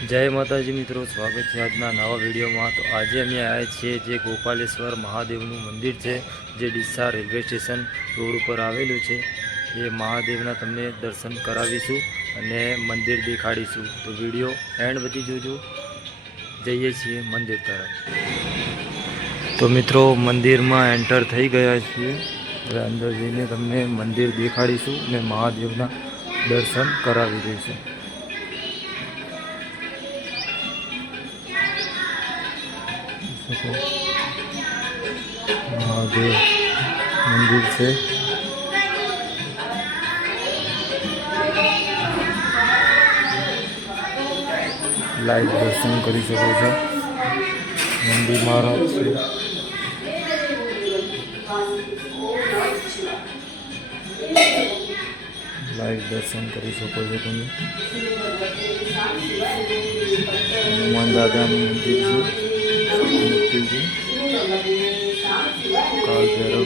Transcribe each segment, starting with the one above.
जय माताजी मित्रों, स्वागत है आज नवा वीडियो में। तो आज अमे आए छे जे गोपालेश्वर महादेवनु मंदिर है, जे डीसा रेलवे स्टेशन रोड पर आवेलू है। ये महादेवना तमने दर्शन करावीशू अने मंदिर देखाड़ीशू। तो वीडियो एंड बधी जोजो। जईए छीए मंदिर तरफ। तो मित्रों मंदिर में एंटर थई गया छीए। अंदर जईने तमने मंदिर देखाड़ीशू अने महादेवना दर्शन करावी दईशू। महादेव मंदिर से लाइव दर्शन करी सको छो। मंदिर महाराज से लाइव दर्शन करी सको छो तुम। हनुमान दादा मंदिर है, मूर्ति जी काल भैरव।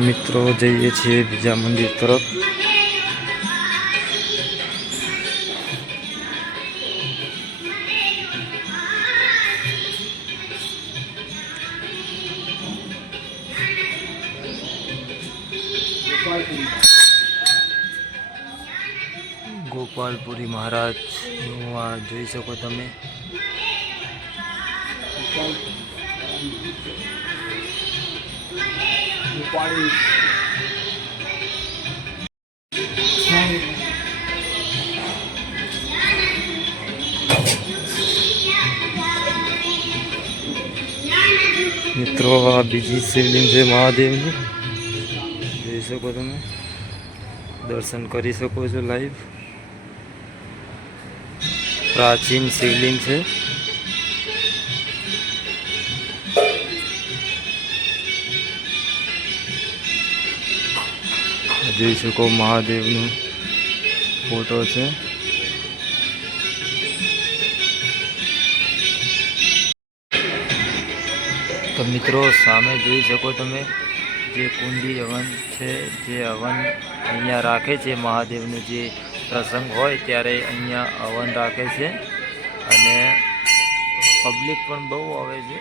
मित्रों जाइए छे बीजा मंदिर तरफ। गोपालपुरी महाराज જોઈ શકો તમે। मित्रों आ बीजी शिवलिंग है महादेव की, જોઈ શકો તમે। दर्शन करी सको छो लाइव। प्राचीन शिवलिंग है। જોઈ શકો મહાદેવનો ફોટો છે। તો મિત્રો સામે જોઈ શકો તમે જે કુંડી હવન છે, જે હવન અહીંયા રાખે છે મહાદેવનો જે પ્રસંગ હોય ત્યારે અહીંયા હવન રાખે છે અને પબ્લિક પણ બહુ આવે છે।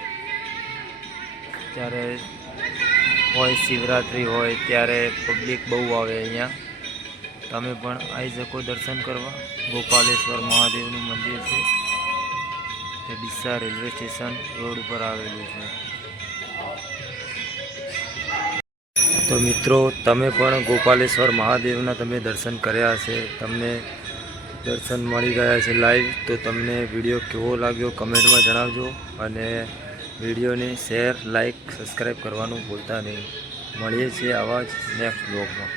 ત્યારે હોય શિવરાત્રિ હોય ત્યારે પબ્લિક બહુ આવે અહીંયા। તમે પણ આવી શકો દર્શન કરવા। ગોપાલેશ્વર મહાદેવનું મંદિર છે, તે ડીસા રેલવે સ્ટેશન રોડ પર આવેલું છે। तो मित्रों तमे पण गोपालेश्वर महादेवना तमे दर्शन कर्या हशे, तमने दर्शन मळी गया छे लाइव। तो तमने विडियो केवो लाग्यो कमेंट में जणावजो अने विडियो ने शेर लाइक सब्सक्राइब करवानुं भूलता नहीं। मळीए छीए आवा ज नेक्स्ट ब्लॉग में।